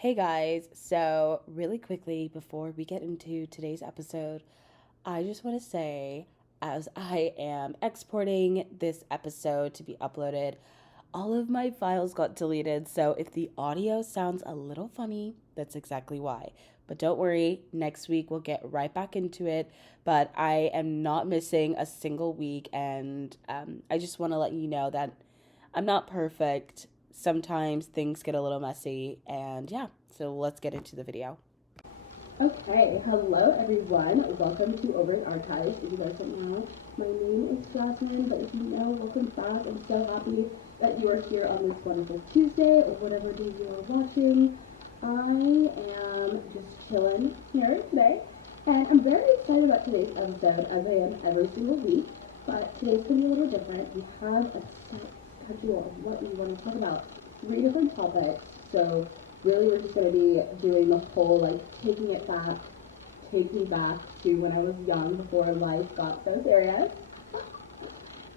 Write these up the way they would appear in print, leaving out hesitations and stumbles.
Hey guys, so really quickly before we get into today's episode, I just want to say, as I am exporting this episode to be uploaded, all of my files got deleted. So if the audio sounds a little funny, that's exactly why. But don't worry, next week we'll get right back into it. But I am not missing a single week, and I just want to let you know that I'm not perfect. Sometimes things get a little messy, and yeah, so let's get into the video. Okay, hello everyone. Welcome to Over in Archives. If you guys don't know, my name is Jasmine, but if you know, welcome back. I'm so happy that you are here on this wonderful Tuesday or whatever day you are watching. I am just chilling here today, and I'm very excited about today's episode, as I am every single week. But today's going to be a little different. We have a set schedule of what we want to talk about. 3 different topics, so really we're just going to be doing the whole taking it back, taking back to when I was young before life got so serious.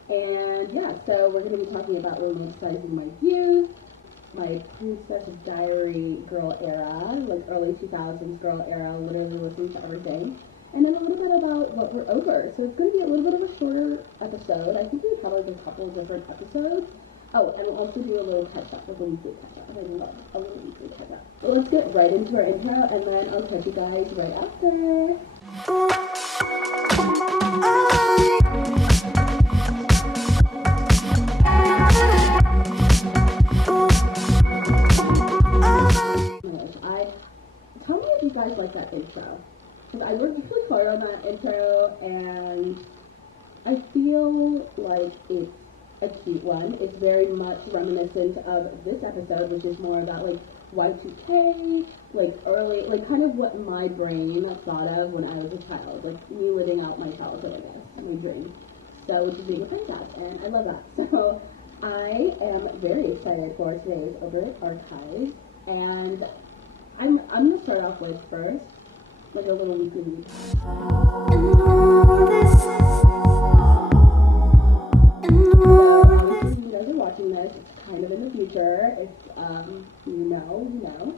And yeah, so we're going to be talking about romanticizing my youth, my Princess Diary girl era, like early 2000s girl era, literally listening to everything. And then a little bit about what we're over. So it's going to be a little bit of a shorter episode. I think we covered a couple of different episodes. Oh, and we'll also do a little catch-up, like a weekly catch-up. I love a little weekly catch-up. But let's get right into our intro, and then I'll catch you guys right after. Tell me if you guys like that intro, because I worked really hard on that intro, and I feel like it's a cute one. It's very much reminiscent of this episode, which is more about like Y2K, like early, like kind of what my brain thought of when I was a child, like me living out my childhood, I guess, my dream. So, which is being a princess, and I love that. So, I am very excited for today's Over Archives, and I'm gonna start off with first, like a little weekly recap. Obviously, you guys are watching this. It's kind of in the future. If you know, you know.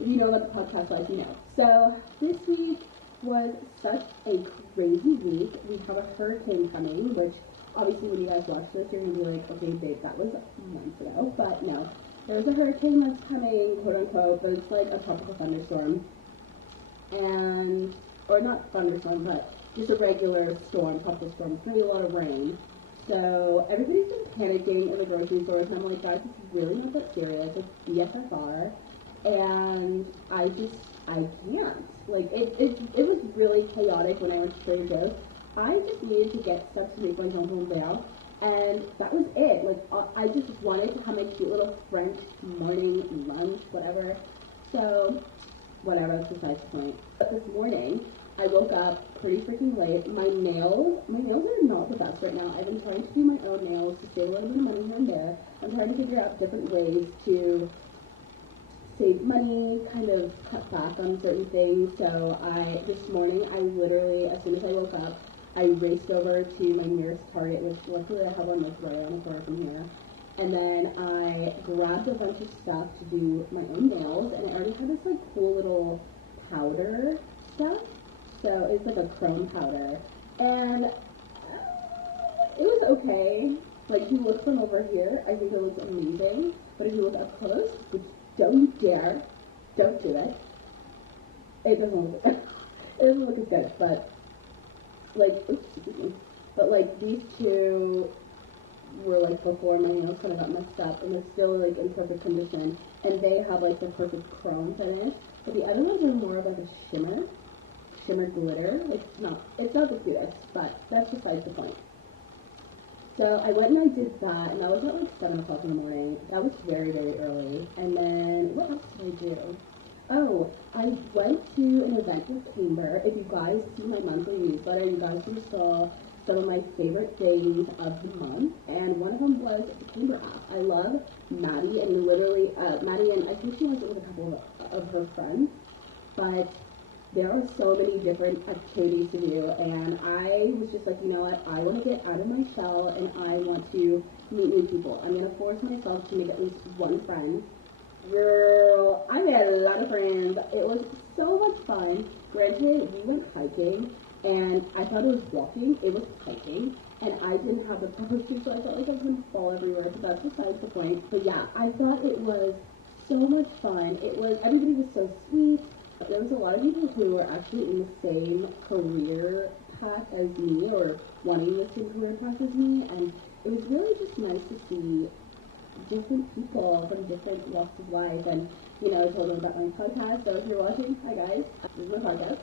If you know about the podcast life, you know. So this week was such a crazy week. We have a hurricane coming, which obviously when you guys watch this, you're gonna be like, okay, babe, that was months ago. But no, there's a hurricane that's coming, quote unquote, but it's like a tropical thunderstorm, and or not thunderstorm, but just a regular storm, tropical storm. It's gonna be a lot of rain. So everybody's been panicking in the grocery stores, and I'm like, guys, it's really not that serious. It's BFFR, and I can't. Like, it was really chaotic when I went to Trader Joe's. I just needed to get stuff to make my home down, and that was it. Like, I just wanted to have my cute little French morning lunch, whatever. So, whatever, that's besides the point. But this morning, I woke up pretty freaking late. My nails are not the best right now. I've been trying to do my own nails to save a little bit of money here and there. I'm trying to figure out different ways to save money, kind of cut back on certain things. So this morning, I literally, as soon as I woke up, I raced over to my nearest Target, which luckily I have one like right on the corner from here. And then I grabbed a bunch of stuff to do my own nails, and I already had this like cool little powder stuff. So it's like a chrome powder, and it was okay. Like, if you look from over here, I think it looks amazing. But if you look up close, which don't dare, don't do it. It doesn't look good. It doesn't look as good, but like, oops, excuse me. But like these two were like before my nails kind of got messed up, and they're still like in perfect condition, and they have like the perfect chrome finish. But the other ones are more of like a shimmer glitter. Like, it's not the cutest, but that's besides the point. So I went and I did that, and that was at like 7 o'clock in the morning. That was very, very early. And then, what else did I do? Oh, I went to an event with Camber. If you guys see my monthly newsletter, you guys saw some of my favorite things of the month, and one of them was the Camber app. I love Maddie, and literally, Maddie, and I think she went with a couple of her friends, but there are so many different activities to do, and I was just like, you know what, I want to get out of my shell, and I want to meet new people. I'm going to force myself to make at least one friend. Girl, I made a lot of hiking, and I thought it was walking, it was hiking, and I didn't have the proper shoes, so I felt like I was going to fall everywhere, but that's besides the point. But yeah, I thought it was so much fun. Everybody was so sweet. There was a lot of people who were actually in the same career path as me, or wanting the same career path as me, and it was really just nice to see different people from different walks of life. And I told them about my podcast, so if you're watching, hi guys, this is my podcast.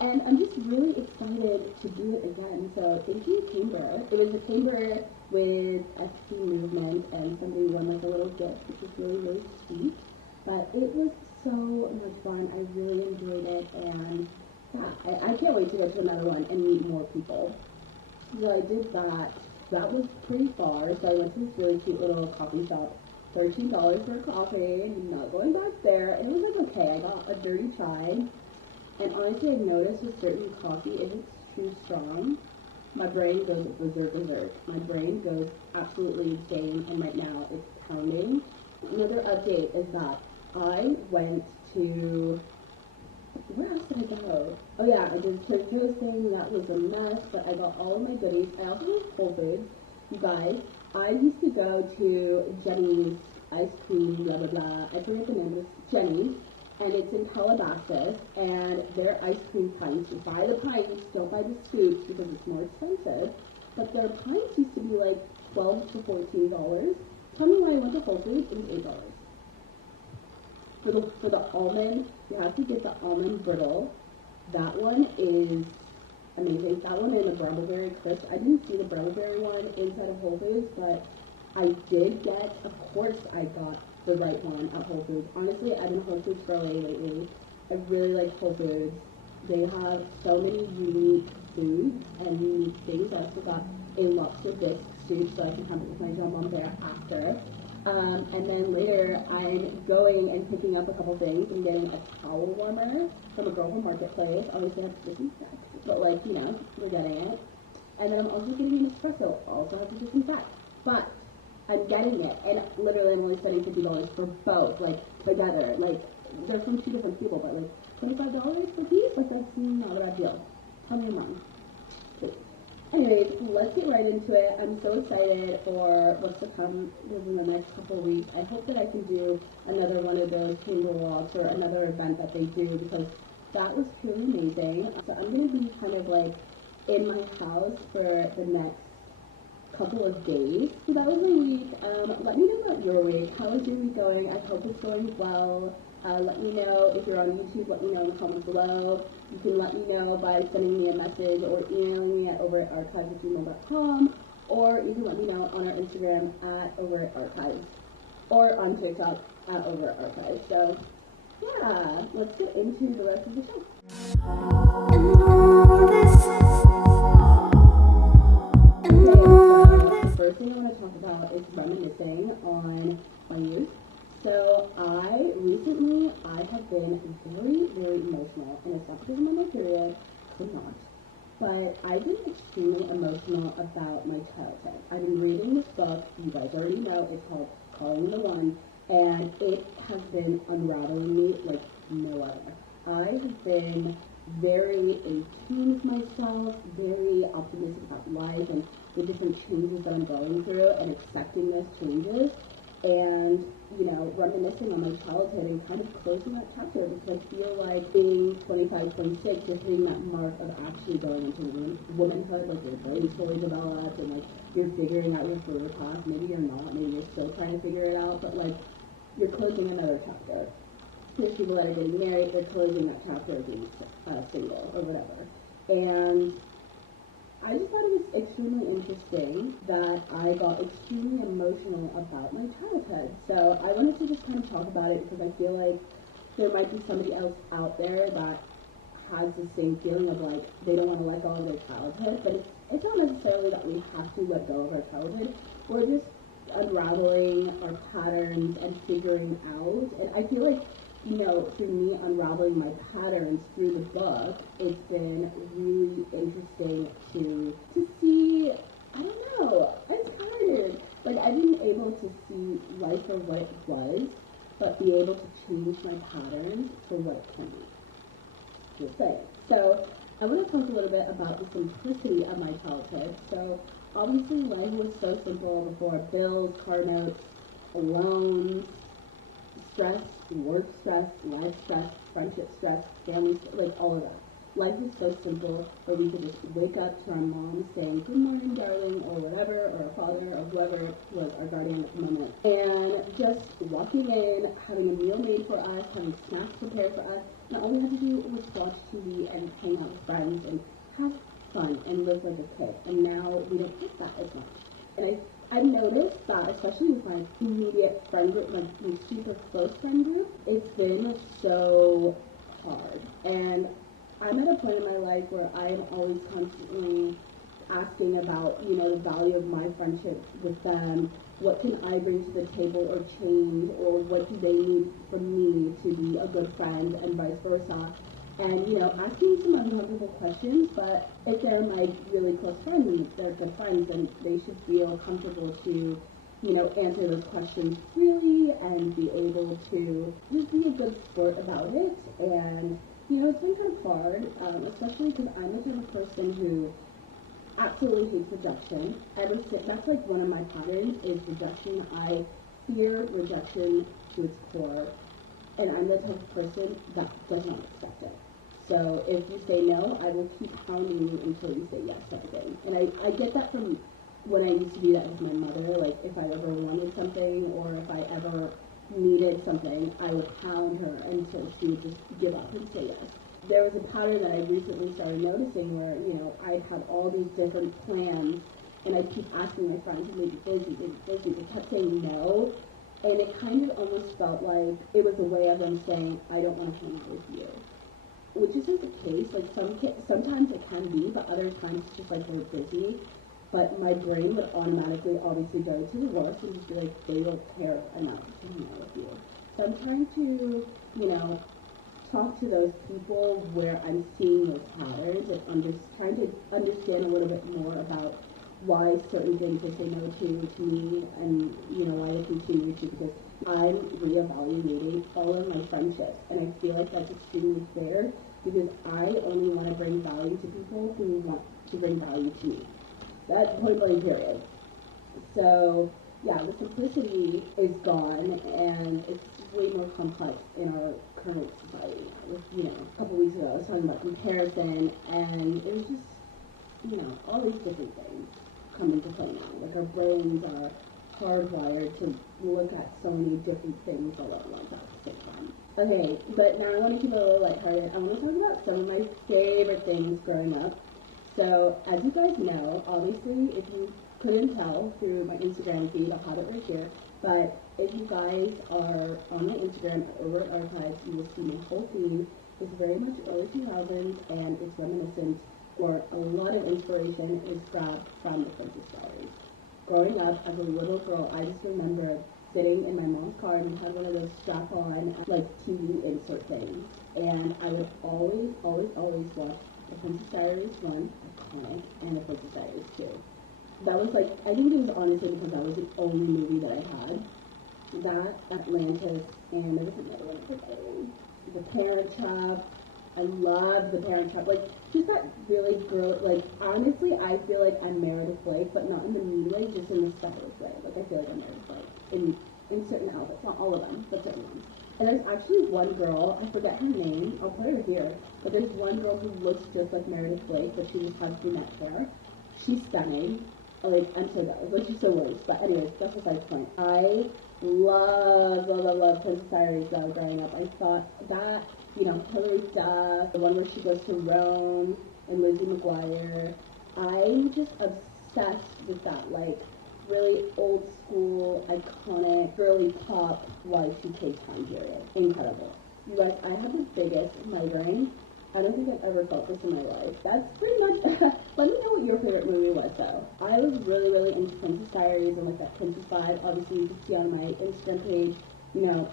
And I'm just really excited to do it again. So thank you, Chamber. It was a chamber with FP Movement, and somebody won like a little gift, which was really, really sweet. But it was so much fun. I really enjoyed it, and yeah, I can't wait to go to another one and meet more people. So I did that. That was pretty far, so I went to this really cute little coffee shop. $13 for a coffee, not going back there. And it was like okay, I got a dirty chai. And honestly, I've noticed with certain coffee, if it's too strong, my brain goes berserk. My brain goes absolutely insane, and right now it's pounding. Another update is that I went to, where else did I go? Oh yeah, I did Tokyo's thing. That was a mess, but I got all of my goodies. I also went to Whole Foods. You guys, I used to go to Jenny's ice cream, blah blah blah. I forget the name of this, Jenny's, and it's in Calabasas. And their ice cream pints, buy the pints, don't buy the scoops because it's more expensive. But their pints used to be like $12 to $14. Tell me why I went to Whole Foods, it was $8. For the almond, you have to get the almond brittle. That one is amazing. That one and the Brambleberry crisp. I didn't see the Brambleberry one inside of Whole Foods, but I did get, of course I got the right one at Whole Foods. Honestly, I've been a Whole Foods girly lately. I really like Whole Foods. They have so many unique foods and unique things. I also got a lobster bisque soup, so I can have it with my jambon bear after. And then later, I'm going and picking up a couple things. I'm getting a towel warmer from a girl from Marketplace. Obviously, I have to disinfect, but we're getting it. And then I'm also getting an espresso. Also have to disinfect. But I'm getting it, and literally I'm only spending $50 for both, together. They're from two different people, but $25 per piece? That's not what I feel. Tell me your mom. Please. Anyways, let's get right into it. I'm so excited for what's to come within the next couple of weeks. I hope that I can do another one of those chamber walks or another event that they do, because that was truly amazing. So I'm going to be kind of in my house for the next couple of days. So that was my week. Let me know about your week. How is your week going? I hope it's going well. Let me know if you're on YouTube. Let me know in the comments below. You can let me know by sending me a message or emailing me at over@archives@gmail.com, or you can let me know on our Instagram at over@archives, or on TikTok at over@archives. So yeah, let's get into the rest of the show. The first thing I want to talk about is reminiscing on my youth. So I have been very, very emotional, and it's not because I'm on my period, could not. But I've been extremely emotional about my childhood. I've been reading this book, you guys already know, it's called Calling the One, and it has been unraveling me like no other. I have been very in tune with myself, very optimistic about life and the different changes that I'm going through, and accepting those changes, and reminiscing on my childhood and kind of closing that chapter, because I feel like being 25, 26, you're hitting that mark of actually going into womanhood, your brain's fully developed, and you're figuring out your career path. Maybe you're not, maybe you're still trying to figure it out, but you're closing another chapter. There's people that are getting married, they're closing that chapter of being single or whatever. And I just thought it was extremely interesting that I got extremely emotional about my childhood. So I wanted to just kind of talk about it, because I feel like there might be somebody else out there that has the same feeling of they don't want to let go of their childhood. But it's not necessarily that we have to let go of our childhood. We're just unraveling our patterns and figuring out. And I feel like through me unraveling my patterns through the book, it's been really interesting to see, I don't know, I'm tired. I've been able to see life for what it was, but be able to change my patterns for what it can be. Just saying. So, I want to talk a little bit about the simplicity of my childhood. So, obviously, life was so simple before bills, car notes, loans, stress, work stress, life stress, friendship stress, family stress, like all of that. Life was so simple that we could just wake up to our mom saying, "Good morning, darling," or whatever, or our father, or whoever was our guardian at the moment. And just walking in, having a meal made for us, having snacks prepared for us, and all we had to do was watch TV and hang out with friends and have fun and live like a kid. And now we don't get that as much. And I've noticed that, especially with my immediate friend group, my super close friend group, it's been so hard. And I'm at a point in my life where I'm always constantly asking about, the value of my friendship with them. What can I bring to the table or change, or what do they need from me to be a good friend, and vice versa. And, asking some uncomfortable questions, but if they're my really close friends, they're good friends, and they should feel comfortable to, answer those questions freely and be able to just be a good sport about it. And, it's been kind of hard, especially because I'm the type of person who absolutely hates rejection. That's like one of my patterns is rejection. I fear rejection to its core, and I'm the type of person that does not accept it. So if you say no, I will keep pounding you until you say yes to everything. And I get that from when I used to do that with my mother. Like if I ever wanted something or if I ever needed something, I would pound her until she would just give up and say yes. There was a pattern that I recently started noticing where, I had all these different plans and I keep asking my friends to make it busy, They kept saying no. And it kind of almost felt like it was a way of them saying, I don't want to hang out with you. Which isn't the case. Like sometimes it can be, but other times it's just like they're busy. But my brain would automatically obviously go to the worst and just be like, they don't care enough to hang out with you. So I'm trying to, talk to those people where I'm seeing those patterns and trying to understand a little bit more about why certain things they say no to me, and why they continue to, because I'm reevaluating all of my friendships, and I feel like that's extremely fair because I only want to bring value to people who want to bring value to me. That's point blank period. So yeah, the simplicity is gone, and it's way more complex in our current society now. A couple weeks ago, I was talking about comparison, and it was just, all these different things come into play now. Like our brains are hardwired to look at so many different things all at once at the same time. Okay, but now I want to keep it a little lighthearted. I want to talk about some of my favorite things growing up. So, as you guys know, obviously, if you couldn't tell through my Instagram feed, I'll have it right here, but if you guys are on my Instagram at Over Archives, you will see my whole feed. It's very much early 2000s, and it's reminiscent, or a lot of inspiration is grabbed from the Princess Diaries. Growing up as a little girl, I just remember sitting in my mom's car and we had one of those strap-on, like, TV insert things. And I would always, always, always watch the Princess Diaries 1, iconic, and the Princess Diaries 2. That was like, I think it was honestly because that was the only movie that I had. That, Atlantis, and there was another one I forgot. The Parent Trap. I love The Parent Trap. Like, just that really girl, like, honestly, I feel like I'm Meredith Blake, but not in the mean way, just in the stylish way. Like, I feel like I'm Meredith Blake in certain outfits. Not all of them, but certain ones. And there's actually one girl, I forget her name, I'll put her here, but there's one girl who looks just like Meredith Blake, but she just has brunette hair. She's stunning. Like, I'm so jealous. Like, she's so worse. But anyways, that's besides the point. I love Princess Diaries growing up. I thought that, Hilary Duff, the one where she goes to Rome, and Lizzie McGuire. I'm just obsessed with that, like, really old school, iconic, girly pop Y2K time period. Incredible. You guys, I have the biggest migraine. I don't think I've ever felt this in my life. That's pretty much, let me know what your favorite movie was though. I was really into Princess Diaries and like that princess vibe. Obviously you can see on my Instagram page,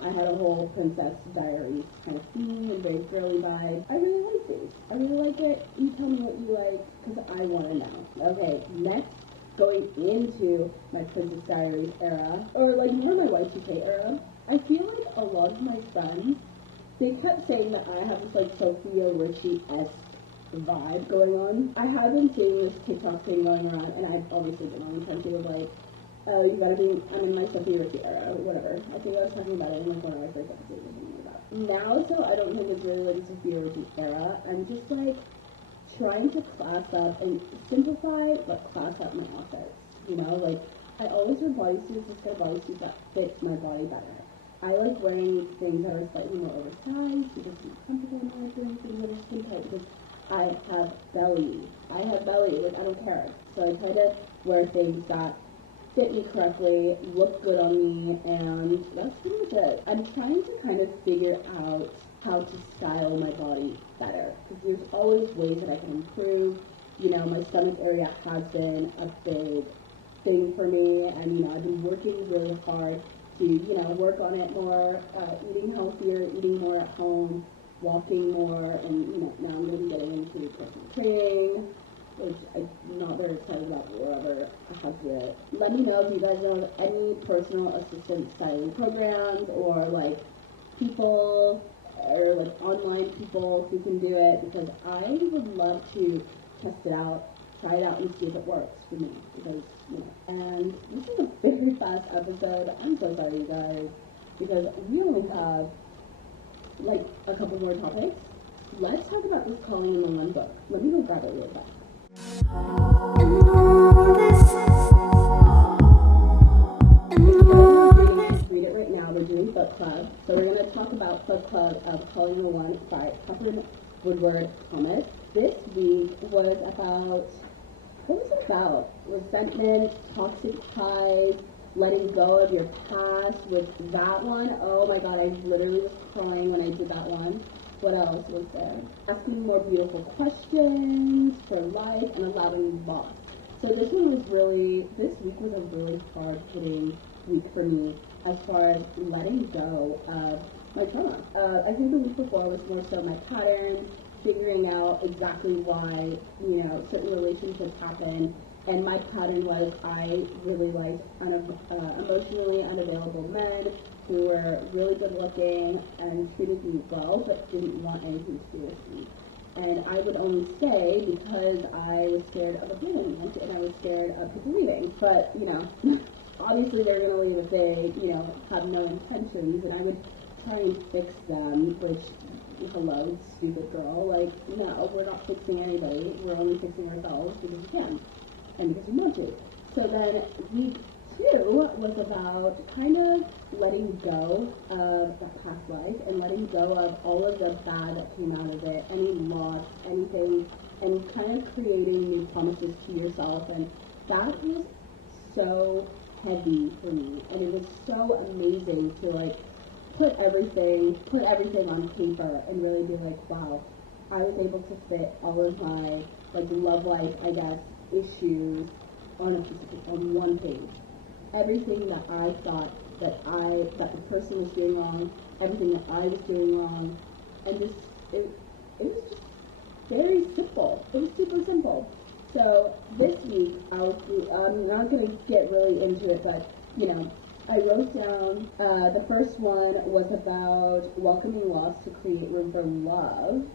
I had a whole Princess Diaries kind of theme and very girly vibe. I really like these. I really like it. You tell me what you like, because I want to know. Okay, next, going into my Princess Diaries era, or like more my Y2K era, I feel like a lot of my friends, they kept saying that I have this like Sophia Richie-esque vibe going on. I have been seeing this TikTok thing going around, and I've obviously been on the country of like, oh, you gotta be, I'm in my Sophia Richie era, whatever. I think I was talking about it in like one of my first episodes or something like that. Now, so I don't think it's really like a Sophia Richie era. I'm just like trying to class up and simplify, but class up my outfits. You know, like I always wear bodysuits, just get a bodysuit that fits my body better. I like wearing things that are slightly more oversized because it's comfortable in my things that are skin tight because I have belly. I have belly, like I don't care. So I try to wear things that fit me correctly, look good on me, and that's pretty much it. I'm trying to kind of figure out how to style my body better because there's always ways that I can improve. You know, my stomach area has been a big thing for me, and you know, I've been working really hard to, you know, work on it more, eating healthier, eating more at home, walking more, and you know, now I'm going to be getting into personal training, which I'm not very excited about wherever I have to do it. Let me know if you guys know of any personal assistant styling programs or like people or like online people who can do it because I would love to test it out, try it out and see if it works for me because, you know. And this is a very fast episode. I'm so sorry, you guys, because we only have like a couple more topics. Let's talk about this Calling in the One book. Let me go grab it real fast. Read it right now. We're doing book club. So we're going to talk about book club of Calling in the One by Catherine Woodward Thomas. This week was about, what was it about? Resentment, toxic ties, letting go of your past. With that one, oh my god, I literally was crying when I did that one. What else was there? Asking more beautiful questions for life and allowing loss. So this week was a really hard hitting week for me as far as letting go of my trauma. I think the week before was more so my patterns, figuring out exactly why, you know, certain relationships happen. And my pattern was I really liked emotionally unavailable men who were really good looking and treated me well, but didn't want anything to do with me. And I would only stay because I was scared of abandonment and I was scared of people leaving. But, you know, obviously they're going to leave if they, you know, have no intentions. And I would try and fix them, which, hello, stupid girl. Like, no, we're not fixing anybody. We're only fixing ourselves because we can and because we want to. So then week 2 was about kind of letting go of that past life and letting go of all of the bad that came out of it, any loss, anything, and kind of creating new promises to yourself. And that was so heavy for me, and it was so amazing to like put everything on paper and really be like, wow, I was able to fit all of my like love life, I guess, issues on one page. Everything that I thought that the person was doing wrong, everything that I was doing wrong, and just it was just very simple. It was super simple. So this week I'm not gonna get really into it, but you know, I wrote down the first one was about welcoming loss to create room for love.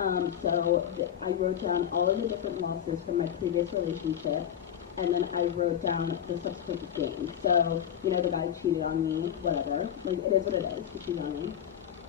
I wrote down all of the different losses from my previous relationship, and then I wrote down the subsequent gains. So, you know, the guy cheated on me, whatever. Like, it is what it is, he cheated on me.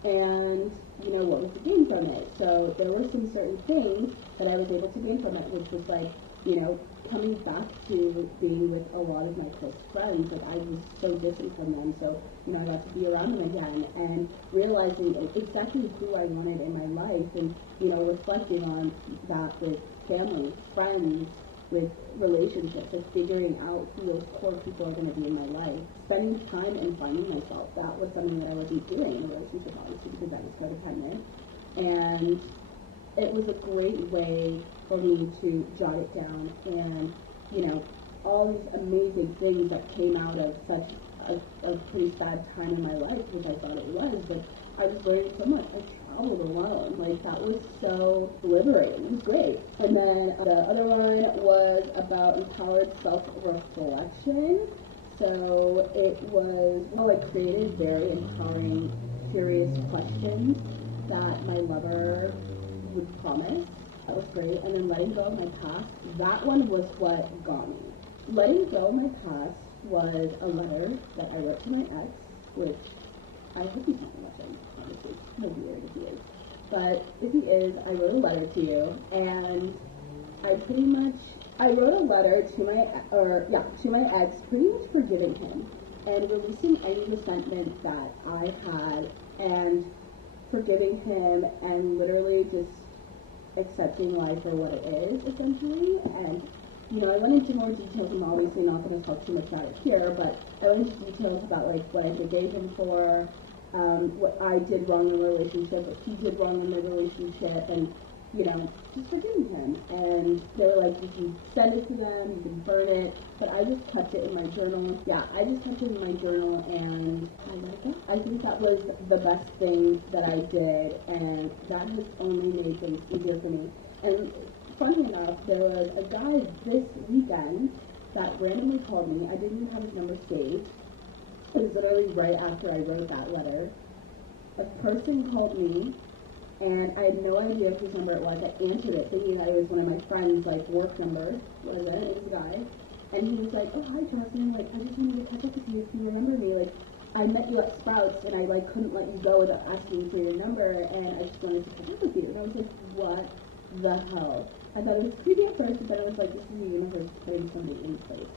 And, you know, what was the gain from it? So there were some certain things that I was able to gain from it, which was like, you know, coming back to being with a lot of my close friends. Like, I was so distant from them, so, you know, I got to be around them again, and realizing exactly who I wanted in my life, and, you know, reflecting on that with family, friends, with relationships, and figuring out who those core people are going to be in my life. Spending time and finding myself, that was something that I wasn't doing in a relationship, obviously, because I was codependent. And it was a great way for me to jot it down, and, you know, all these amazing things that came out of such a pretty sad time in my life, which I thought it was, but I was learning so much. I traveled alone. Like, that was so liberating. It was great. And then the other one was about empowered self-reflection. So it was, I created very empowering, curious questions that my lover would promise. That was great. And then letting go of my past, that one was what got me. Letting go of my past was a letter that I wrote to my ex, which I hope he's not watching, honestly. No weird if he is. But if he is, I wrote a letter to you, and I wrote a letter to my ex, pretty much forgiving him and releasing any resentment that I had, and forgiving him and literally just accepting life for what it is, essentially. And I went into more details. I'm obviously not going to talk too much about it here, but I went into details about like what I forgave him for, what I did wrong in the relationship, what he did wrong in the relationship, and just forgiving him. And they were like, you can send it to them, you can burn it, but I just kept it in my journal. Yeah, I just kept it in my journal, and I let it go. I think that was the best thing that I did, and that has only made things easier for me. And funny enough, there was a guy this weekend that randomly called me. I didn't even have his number saved. It was literally right after I wrote that letter. A person called me, and I had no idea whose number it was. I answered it thinking that it was one of my friends' work number. It was a guy. And he was like, oh, hi, Jocelyn. I just wanted to catch up with you if you remember me. I met you at Sprouts, and I, couldn't let you go without asking for your number, and I just wanted to catch up with you. And I was like, what the hell? I thought it was creepy at first, but I was like, this is the universe putting somebody in place.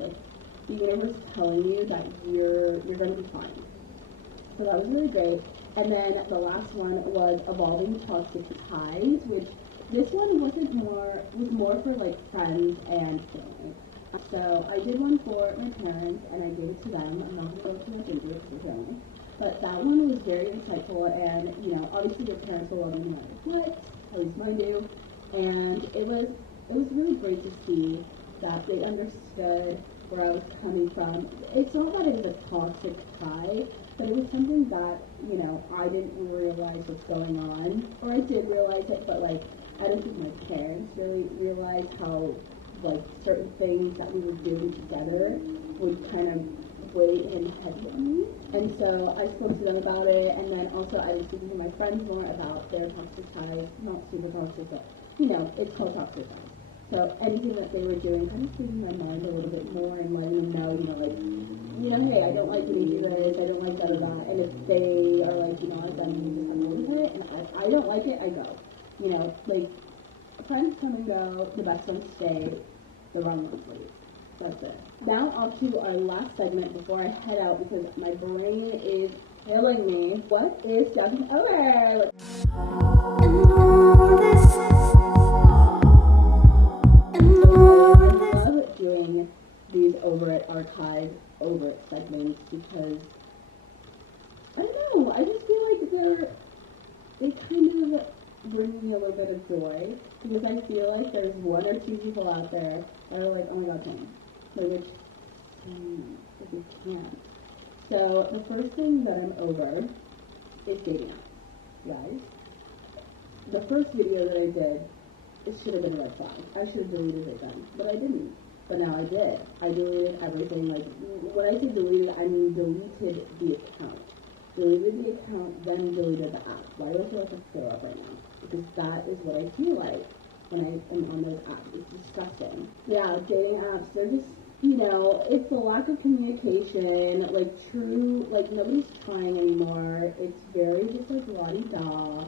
The universe telling you that you're going to be fine. So that was really great. And then the last one was Evolving Toxic Ties, which this one was more for friends and family. So I did one for my parents, and I gave it to them. I'm not going to go too much into it because they're family. But that one was very insightful, and obviously your parents will love you no matter what, at least mine do. And it was really great to see that they understood where I was coming from. It's not that it was a toxic tie, but it was something that, I didn't realize what's going on. Or I did realize it, but I don't think my parents really realized how certain things that we were doing together would kind of weigh in heavy on me. And so I spoke to them about it, and then also I was speaking to my friends more about their toxic ties. Not super toxic, but it's called toxic ties. So anything that they were doing, kind of speaking my mind a little bit more and letting them know, hey, I don't like when you do this, I don't like da da da. And if they are like, then you just have to leave it. And if I don't like it, I go. Friends come and go, the best ones stay, the wrong ones leave. That's it. Now off to our last segment before I head out because my brain is killing me. What is Stepping Over? I love doing these Over It Archive Over It segments because I don't know, I just feel like they kind of bring me a little bit of joy because I feel like there's one or two people out there that are like, oh my god, Tony, which if you can't. So the first thing that I'm over is dating apps, guys. The first video that I did, it should have been a red flag. I should have deleted it then, but I didn't. But now I did. I deleted everything. When I say deleted, I mean deleted the account. Deleted the account, then deleted the app. Why do I feel like I throw up right now? Because that is what I feel like when I am on those apps. It's disgusting. Yeah, dating apps, they're just, it's the lack of communication, nobody's trying anymore. It's very just la-di-da.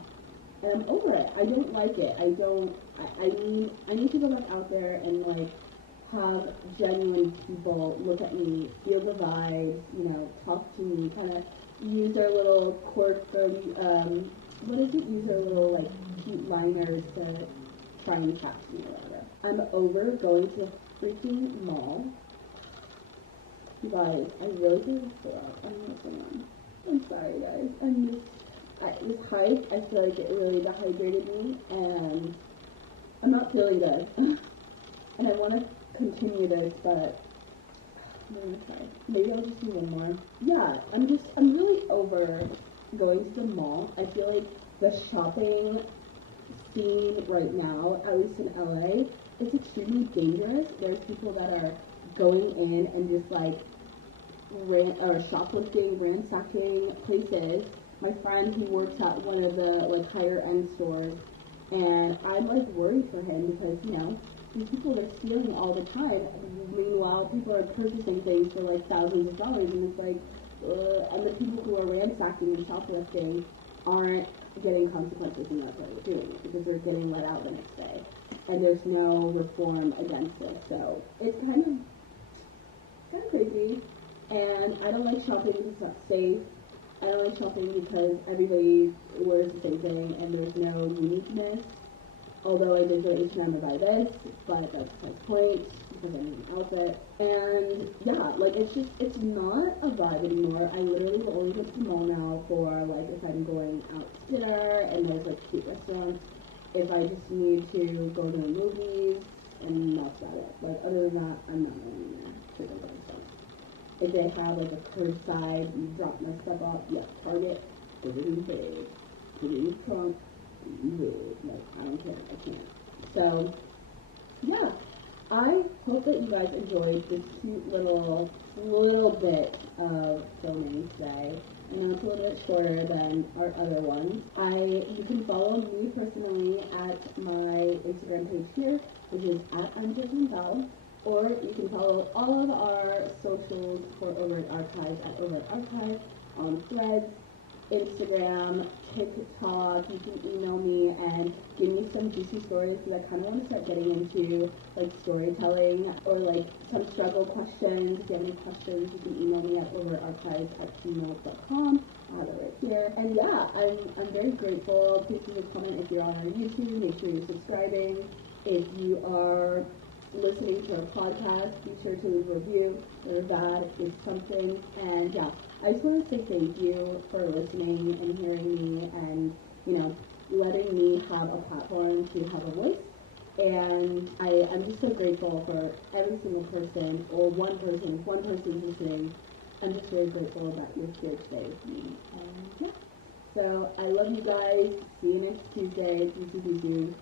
And I'm over it. I don't like it. I need to go back out there and have genuine people look at me, feel the vibes, talk to me, kind of use their little use their little cute liners to try and catch me or whatever. I'm over going to a freaking mall. You guys, I really did throw up. I don't know what's going on. I'm sorry, guys. This hike, I feel like it really dehydrated me, and I'm not feeling good. And I want to continue this, but I'm gonna try. Maybe I'll just do one more. Yeah, I'm really over going to the mall. I feel like the shopping scene right now, at least in LA, it's extremely dangerous. There's people that are going in and just shoplifting, ransacking places. My friend, he works at one of the higher end stores, And I'm like worried for him because, these people are stealing all the time. Meanwhile, people are purchasing things for like thousands of dollars, and it's like, and the people who are ransacking and shoplifting aren't getting consequences in what they're doing because they're getting let out the next day, and there's no reform against it. So it's kind of crazy, and I don't like shopping because it's not safe. I don't like shopping because everybody wears the same thing and there's no uniqueness. Although I did go to H&M to buy this, but that's my point because I need an outfit. And yeah, like it's not a vibe anymore. I literally will only go to the mall now for like if I'm going out to dinner and there's like cute restaurants. If I just need to go to the movies, and that's about it. Like other than that, I'm not going anywhere to go buy stuff. If they have like a curbside, you drop my stuff off, yeah, Target, put it in big, put it in the trunk, good. Like, I don't care, I can't. So, yeah, I hope that you guys enjoyed this cute little bit of filming today. I know it's a little bit shorter than our other ones. You can follow me personally at my Instagram page here, which is at @I'mJasmineBell, or you can follow all of our socials for Overt Archive at Overt Archive on Threads, Instagram, TikTok. You can email me and give me some juicy stories because I kind of want to start getting into like storytelling or like some struggle questions. If you have any questions, you can email me at overarchives@gmail.com. I have it right here. And yeah, I'm very grateful. Please leave a comment if you're on our YouTube. Make sure you're subscribing. If you are listening to our podcast, be sure to leave a review. That is something. And yeah, I just want to say thank you for listening and hearing me and, letting me have a platform to have a voice. And I'm just so grateful for every single person or one person. If one person's listening, I'm just really grateful that you're here today with me. And yeah. So I love you guys. See you next Tuesday. Peace.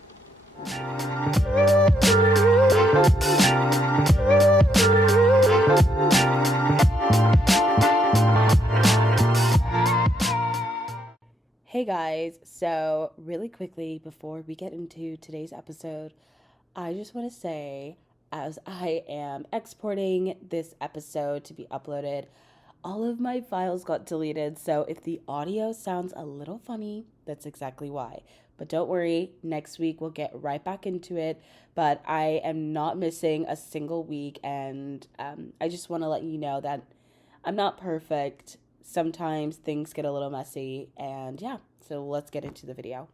Hey guys, so really quickly before we get into today's episode, I just want to say, as I am exporting this episode to be uploaded, all of my files got deleted. So if the audio sounds a little funny, that's exactly why. But don't worry, next week we'll get right back into it. But I am not missing a single week, and I just want to let you know that I'm not perfect. Sometimes things get a little messy, and yeah, so let's get into the video.